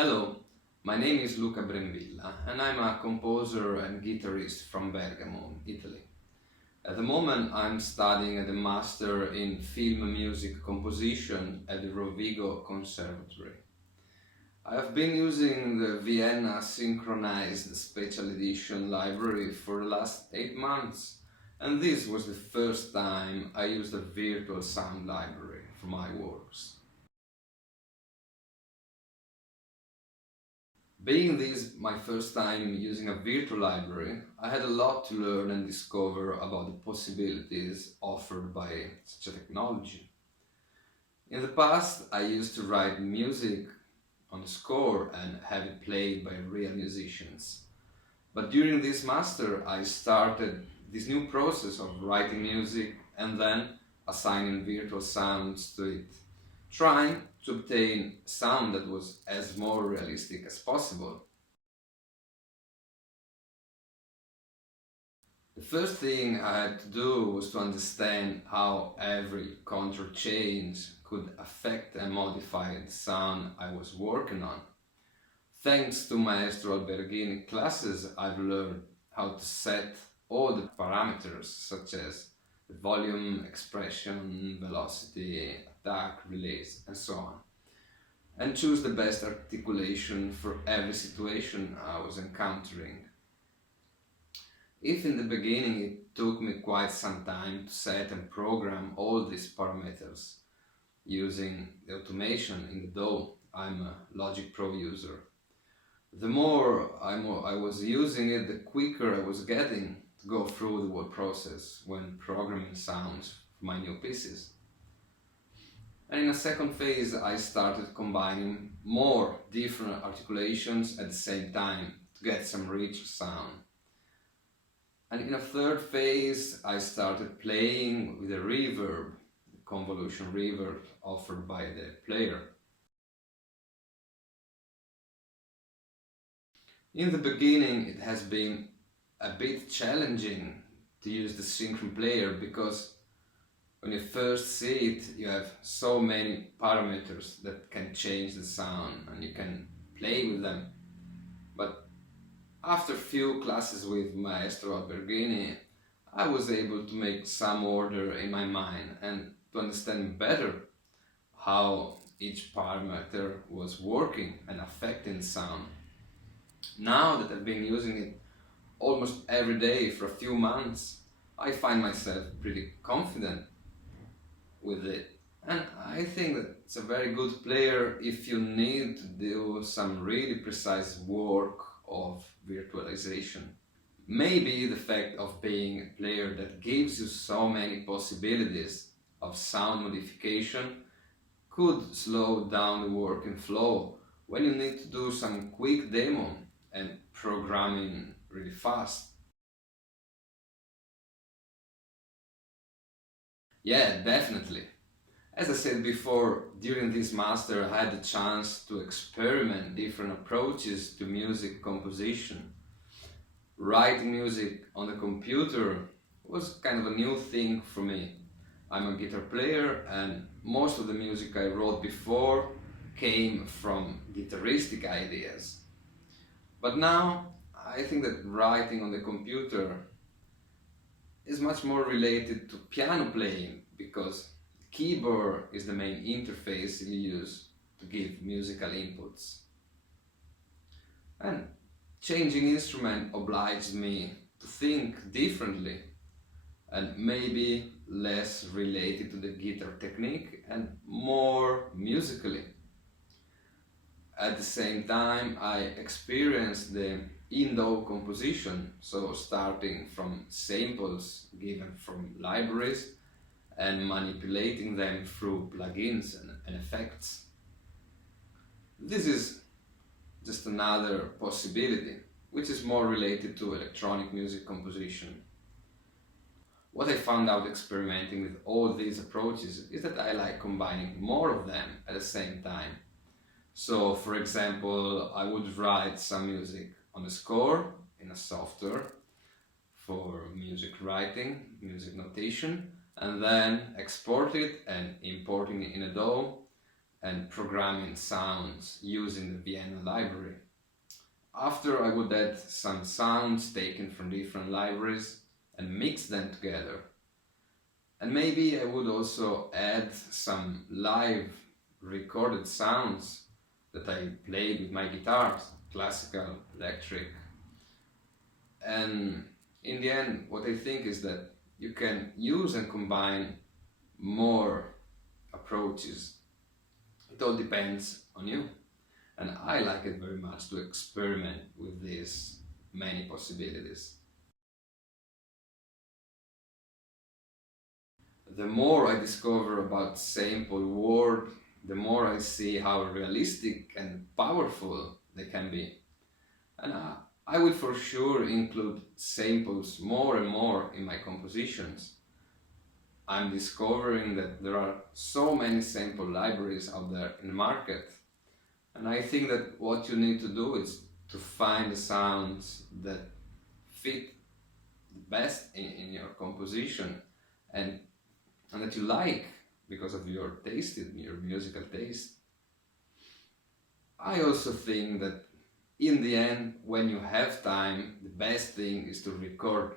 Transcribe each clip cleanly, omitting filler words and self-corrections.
Hello, my name is Luca Brenvilla and I'm a composer and guitarist from Bergamo, Italy. At the moment I'm studying at a Master in Film Music Composition at the Rovigo Conservatory. I have been using the Vienna Synchronized Special Edition library for the last 8 months, and this was the first time I used a virtual sound library for my works. Being this my first time using a virtual library, I had a lot to learn and discover about the possibilities offered by such a technology. In the past, I used to write music on the score and have it played by real musicians. But during this master, I started this new process of writing music and then assigning virtual sounds to it, trying to obtain sound that was as more realistic as possible. The first thing I had to do was to understand how every contour change could affect and modify the sound I was working on. Thanks to Maestro Alberghini classes, I've learned how to set all the parameters such as the volume, expression, velocity, attack, release, and so on, and choose the best articulation for every situation I was encountering. If in the beginning it took me quite some time to set and program all these parameters using the automation in the DAW, I'm a Logic Pro user. The more I was using it, the quicker I was getting to go through the whole process when programming sounds for my new pieces. And in a second phase, I started combining more different articulations at the same time to get some richer sound. And in a third phase, I started playing with a reverb, the convolution reverb offered by the player. In the beginning, it has been a bit challenging to use the synchron player because when you first see it, you have so many parameters that can change the sound and you can play with them. But after a few classes with Maestro Alberghini, I was able to make some order in my mind and to understand better how each parameter was working and affecting the sound. Now that I've been using it almost every day for a few months, I find myself pretty confident with it. And I think that it's a very good player if you need to do some really precise work of virtualization. Maybe the fact of being a player that gives you so many possibilities of sound modification could slow down the working flow when you need to do some quick demo and programming really fast. Yeah, definitely. As I said before, during this master I had the chance to experiment different approaches to music composition. Writing music on the computer was kind of a new thing for me. I'm a guitar player and most of the music I wrote before came from guitaristic ideas. But now I think that writing on the computer is much more related to piano playing because keyboard is the main interface you use to give musical inputs. And changing instrument obliged me to think differently and maybe less related to the guitar technique and more musically. At the same time, I experienced the in-DAW composition, so starting from samples given from libraries and manipulating them through plugins and effects. This is just another possibility, which is more related to electronic music composition. What I found out experimenting with all these approaches is that I like combining more of them at the same time. So, for example, I would write some music on a score in a software for music writing, music notation, and then export it and importing it in a DAW and programming sounds using the Vienna library. After, I would add some sounds taken from different libraries and mix them together. And maybe I would also add some live recorded sounds that I played with my guitars, classical, electric. And in the end, what I think is that you can use and combine more approaches. It all depends on you. And I like it very much to experiment with these many possibilities. The more I discover about sample world, the more I see how realistic and powerful they can be. And I will for sure include samples more and more in my compositions. I'm discovering that there are so many sample libraries out there in the market. And I think that what you need to do is to find the sounds that fit the best in your composition and that you like because of your taste, your musical taste. I also think that in the end, when you have time, the best thing is to record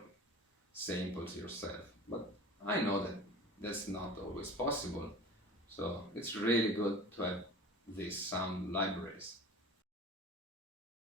samples yourself. But I know that that's not always possible. So it's really good to have these sound libraries.